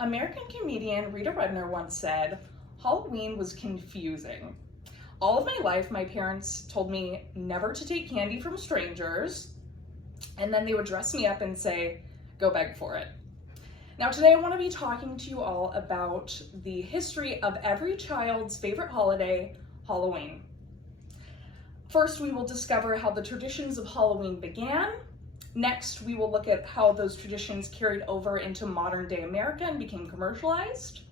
American comedian Rita Rudner once said, Halloween was confusing. All of my life, my parents told me never to take candy from strangers, and then they would dress me up and say, go beg for it. Now today I want to be talking to you all about the history of every child's favorite holiday, Halloween. First, we will discover how the traditions of Halloween began. Next, we will look at how those traditions carried over into modern day America and became commercialized.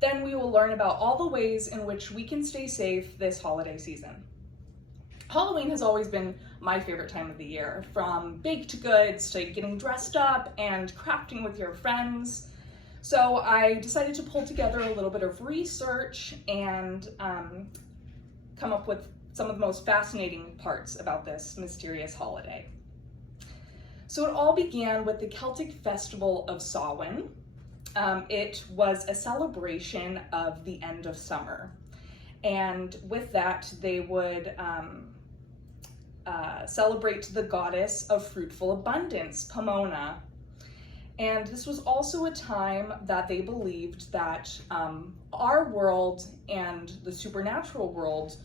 Then we will learn about all the ways in which we can stay safe this holiday season. Halloween has always been my favorite time of the year, from baked goods to getting dressed up and crafting with your friends. So I decided to pull together a little bit of research and come up with some of the most fascinating parts about this mysterious holiday. So it all began with the Celtic festival of Samhain. It was a celebration of the end of summer. And with that, they would celebrate the goddess of fruitful abundance, Pomona. And this was also a time that they believed that our world and the supernatural world,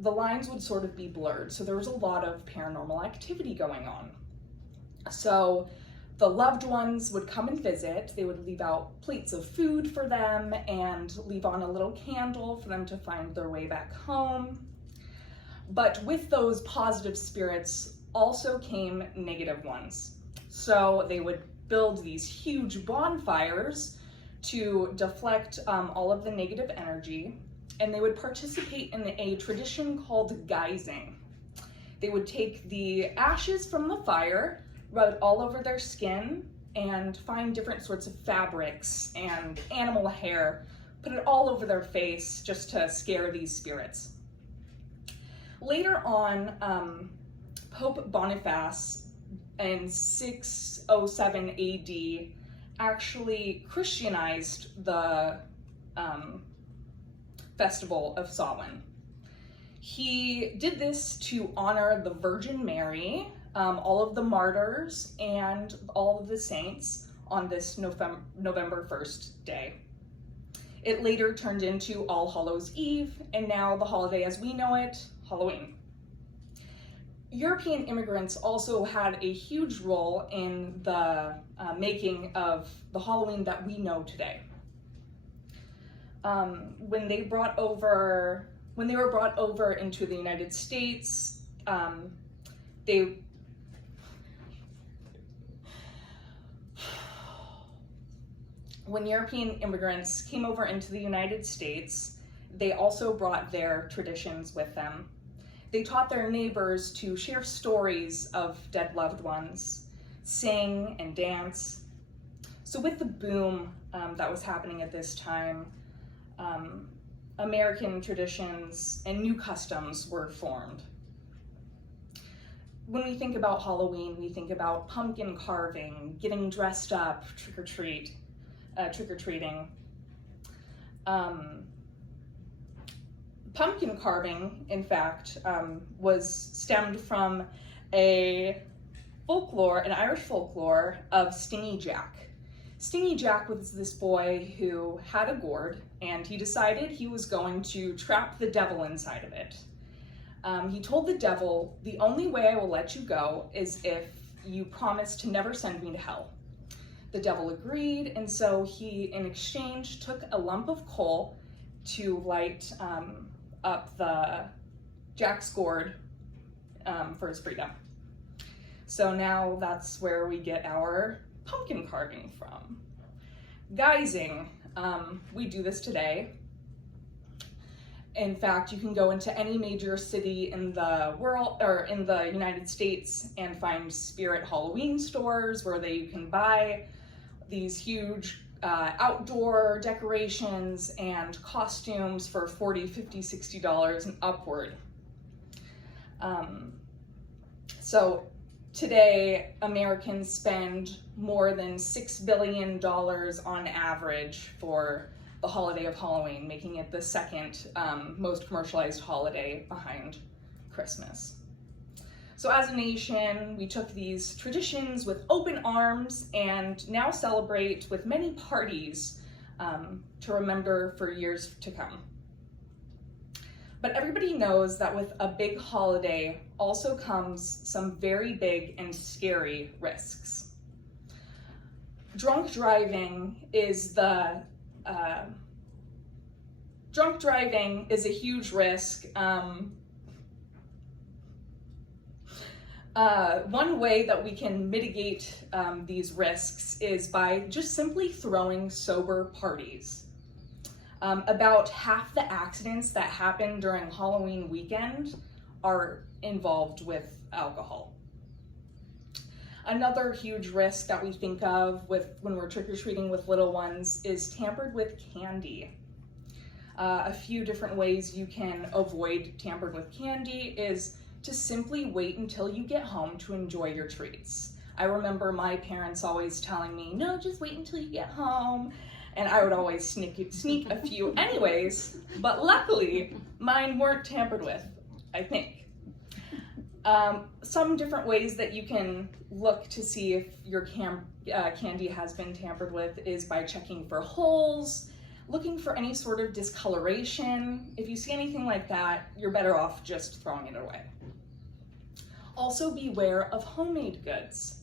the lines would sort of be blurred. So there was a lot of paranormal activity going on. So the loved ones would come and visit. They would leave out plates of food for them and leave on a little candle for them to find their way back home. But with those positive spirits also came negative ones. So they would build these huge bonfires to deflect all of the negative energy, and they would participate in a tradition called guising. They would take the ashes from the fire, rub it all over their skin, and find different sorts of fabrics and animal hair, put it all over their face just to scare these spirits. Later on, Pope Boniface in 607 AD actually Christianized the festival of Samhain. He did this to honor the Virgin Mary, all of the martyrs, and all of the saints on this November 1st day. It later turned into All Hallows Eve, and now the holiday as we know it, Halloween. European immigrants also had a huge role in the making of the Halloween that we know today. When they were brought over into the United States, when European immigrants came over into the United States, they also brought their traditions with them. They taught their neighbors to share stories of dead loved ones, sing and dance. So with the boom that was happening at this time, American traditions and new customs were formed. When we think about Halloween, we think about pumpkin carving, getting dressed up, trick-or-treating. Pumpkin carving, in fact, was stemmed from an Irish folklore of Stingy Jack. Stingy Jack was this boy who had a gourd, and he decided he was going to trap the devil inside of it. He told the devil, the only way I will let you go is if you promise to never send me to hell. The devil agreed, and so he, in exchange, took a lump of coal to light up the Jack's gourd for his freedom. So now that's where we get our pumpkin carving from. Guising, we do this today. In fact, you can go into any major city in the world or in the United States and find spirit Halloween stores where you can buy these huge outdoor decorations and costumes for $40, $50, $60 and upward. So today, Americans spend more than $6 billion on average for the holiday of Halloween, making it the second most commercialized holiday behind Christmas. So as a nation, we took these traditions with open arms and now celebrate with many parties to remember for years to come. But everybody knows that with a big holiday also comes some very big and scary risks. Drunk driving is a huge risk. One way that we can mitigate these risks is by just simply throwing sober parties. About half the accidents that happen during Halloween weekend are involved with alcohol. Another huge risk that we think of when we're trick-or-treating with little ones is tampered with candy. A few different ways you can avoid tampered with candy is to simply wait until you get home to enjoy your treats. I remember my parents always telling me, no, just wait until you get home. And I would always sneak a few anyways, but luckily mine weren't tampered with, I think. Some different ways that you can look to see if your candy has been tampered with is by checking for holes, looking for any sort of discoloration. If you see anything like that, you're better off just throwing it away. Also beware of homemade goods.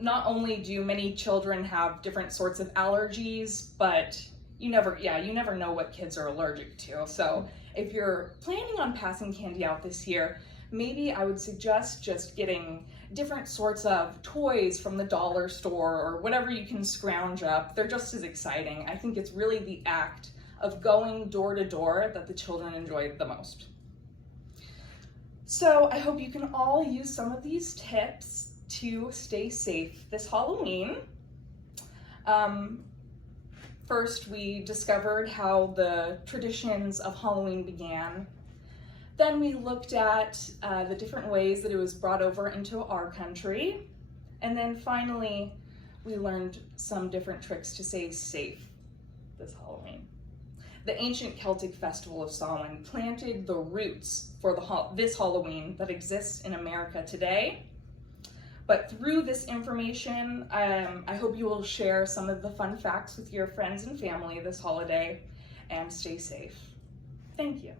Not only do many children have different sorts of allergies, but you never know what kids are allergic to. So if you're planning on passing candy out this year, maybe I would suggest just getting different sorts of toys from the dollar store or whatever you can scrounge up. They're just as exciting. I think it's really the act of going door to door that the children enjoy the most. So I hope you can all use some of these tips to stay safe this Halloween. First, we discovered how the traditions of Halloween began. Then we looked at the different ways that it was brought over into our country. And then finally, we learned some different tricks to stay safe this Halloween. The ancient Celtic festival of Samhain planted the roots for this Halloween that exists in America today. But through this information, I hope you will share some of the fun facts with your friends and family this holiday and stay safe. Thank you.